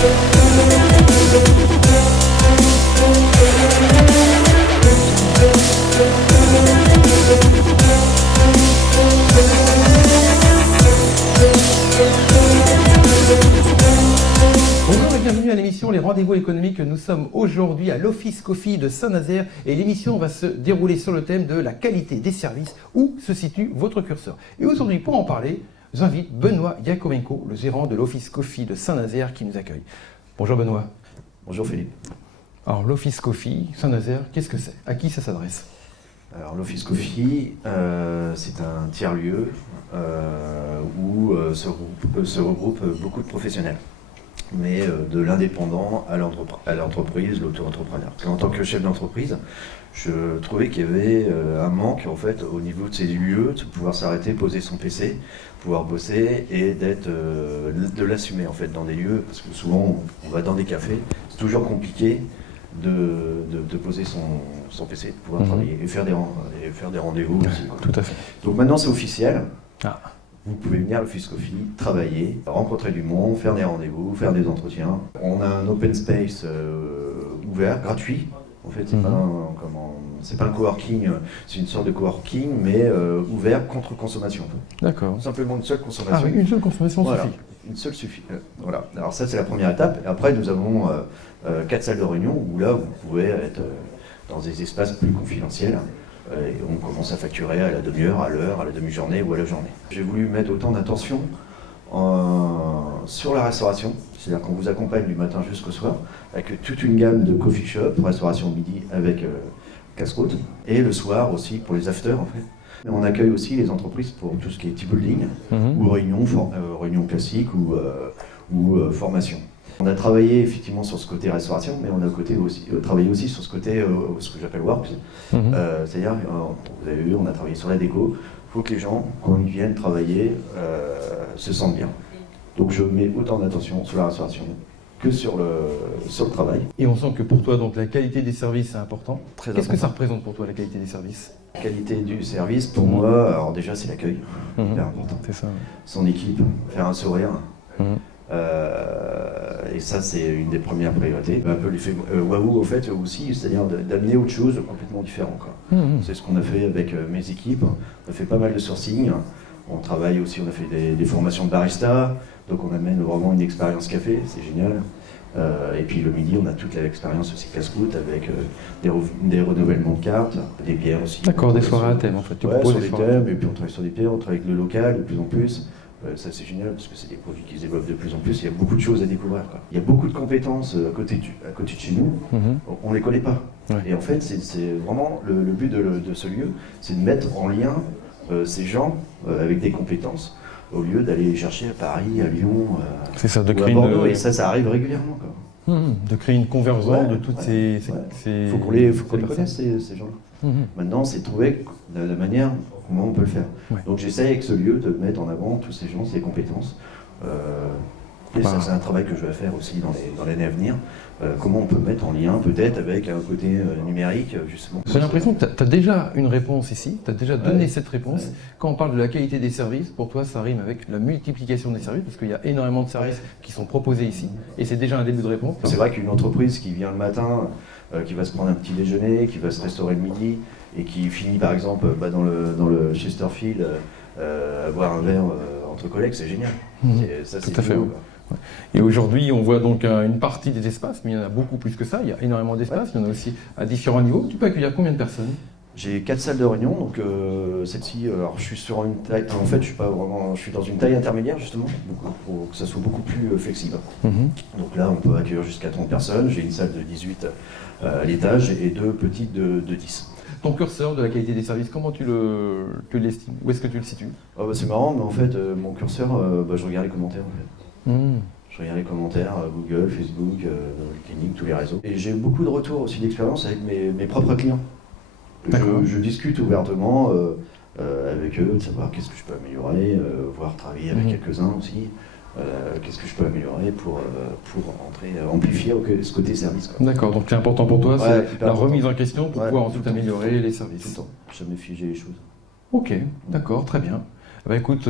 Bonjour et bienvenue à l'émission Les Rendez-vous économiques. Nous sommes aujourd'hui à l'Office Coffee de Saint-Nazaire et l'émission va se dérouler sur le thème de la qualité des services. Où se situe votre curseur? Et aujourd'hui, pour en parler, j'invite Benoît Yakovenko, le gérant de l'Office Coffee de Saint-Nazaire qui nous accueille. Bonjour Benoît. Bonjour Philippe. Alors l'Office Coffee, Saint-Nazaire, qu'est-ce que c'est? À qui ça s'adresse? Alors l'Office Coffee, c'est un tiers-lieu où se regroupent beaucoup de professionnels, mais de l'indépendant à l'entreprise, l'auto-entrepreneur. En tant que chef d'entreprise, je trouvais qu'il y avait un manque en fait au niveau de ces lieux, de pouvoir s'arrêter, poser son PC, pouvoir bosser et de l'assumer en fait dans des lieux, parce que souvent on va dans des cafés, c'est toujours compliqué de poser son PC, de pouvoir travailler et faire des rendez-vous aussi. Tout à fait. Donc maintenant c'est officiel. Ah. Vous pouvez venir à l'Office Coffee, travailler, rencontrer du monde, faire des rendez-vous, faire des entretiens. On a un open space ouvert, gratuit. En fait, c'est pas un coworking, c'est une sorte de coworking, mais ouvert contre consommation. D'accord. Simplement une seule consommation. Ah oui, une seule consommation voilà. suffit. Une seule suffit. Voilà. Alors ça, c'est la première étape. Et après, nous avons 4 salles de réunion où là, vous pouvez être dans des espaces plus confidentiels. Et on commence à facturer à la demi-heure, à l'heure, à la demi-journée ou à la journée. J'ai voulu mettre autant d'attention sur la restauration, c'est-à-dire qu'on vous accompagne du matin jusqu'au soir, avec toute une gamme de coffee shop, restauration midi avec casse-croûte, et le soir aussi pour les afters en fait. Mais on accueille aussi les entreprises pour tout ce qui est team building, ou réunions classiques ou formation. On a travaillé effectivement sur ce côté restauration, mais on a travaillé aussi sur ce côté, ce que j'appelle work. C'est-à-dire, vous avez vu, on a travaillé sur la déco. Il faut que les gens, quand ils viennent travailler, se sentent bien. Donc je mets autant d'attention sur la restauration que sur le travail. Et on sent que pour toi, donc, la qualité des services, c'est important. Très Qu'est-ce que ça important. représente pour toi, la qualité des services? La qualité du service, pour moi, alors déjà c'est l'accueil, hyper important. C'est ça. Son équipe, faire un sourire. Et ça, c'est une des premières priorités. Un peu l'effet waouh, au fait, aussi, c'est-à-dire d'amener autre chose complètement différent. C'est ce qu'on a fait avec mes équipes. On a fait pas mal de sourcing. On travaille aussi, on a fait des formations de barista. Donc on amène vraiment une expérience café, c'est génial. Et puis le midi, on a toute l'expérience aussi casse-croûte avec des renouvellements de cartes, des bières aussi. D'accord, des soirées à thème en fait. Tu proposes sur des des soirées. thèmes, et puis on travaille sur des bières, on travaille avec le local de plus en plus. Ça c'est génial parce que c'est des produits qui se développent de plus en plus, il y a beaucoup de choses à découvrir. Il y a beaucoup de compétences à côté de chez nous, on ne les connaît pas. Ouais. Et en fait c'est vraiment le but de ce lieu, c'est de mettre en lien ces gens avec des compétences au lieu d'aller les chercher à Paris, à Lyon C'est ça, de ou à créer Bordeaux, et ça arrive régulièrement. de créer une convergence de toutes ces faut qu'on les personnes. connaisse ces gens-là. Maintenant c'est de trouver la manière comment on peut le faire. Ouais. Donc j'essaye avec ce lieu de mettre en avant tous ces gens, ces compétences. Et ça c'est un travail que je vais faire aussi dans l'année à venir. Comment on peut mettre en lien peut-être avec un côté numérique justement. J'ai l'impression que tu as déjà une réponse ici, tu as déjà donné cette réponse. Ouais. Quand on parle de la qualité des services, pour toi ça rime avec la multiplication des services, parce qu'il y a énormément de services qui sont proposés ici, et c'est déjà un début de réponse. C'est vrai qu'une entreprise qui vient le matin, qui va se prendre un petit déjeuner, qui va se restaurer le midi, et qui finit par exemple dans le Chesterfield à boire un verre entre collègues, c'est génial. Ça, c'est tout à fait. beau, Et aujourd'hui, on voit donc une partie des espaces, mais il y en a beaucoup plus que ça. Il y a énormément d'espaces, il y en a aussi à différents niveaux. Tu peux accueillir combien de personnes? J'ai 4 salles de réunion, donc celle-ci, alors je suis sur une taille, en fait je suis dans une taille intermédiaire justement, pour que ça soit beaucoup plus flexible. Donc là on peut accueillir jusqu'à 30 personnes, j'ai une salle de 18 à l'étage et 2 petites de 10. Ton curseur de la qualité des services, comment tu l'estimes? Où est-ce que tu le situes? C'est marrant, mais en fait mon curseur, je regarde les commentaires en fait. Je regarde les commentaires, Google, Facebook, LinkedIn, tous les réseaux. Et j'ai beaucoup de retours aussi d'expérience avec mes propres clients. Je discute ouvertement avec eux, de savoir qu'est-ce que je peux améliorer, voire travailler avec quelques-uns aussi. Qu'est-ce que je peux améliorer pour amplifier ce côté service. D'accord, donc c'est important pour toi, c'est la important. remise en question pour pouvoir ensuite améliorer les services. Tout le temps, jamais figer les choses. Ok, d'accord, très bien. Écoute,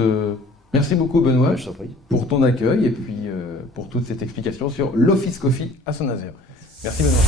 merci beaucoup Benoît Je t'en prie. pour ton accueil et puis pour pour toute cette explication sur l'Office Coffee à Saint-Nazaire. Merci Benoît.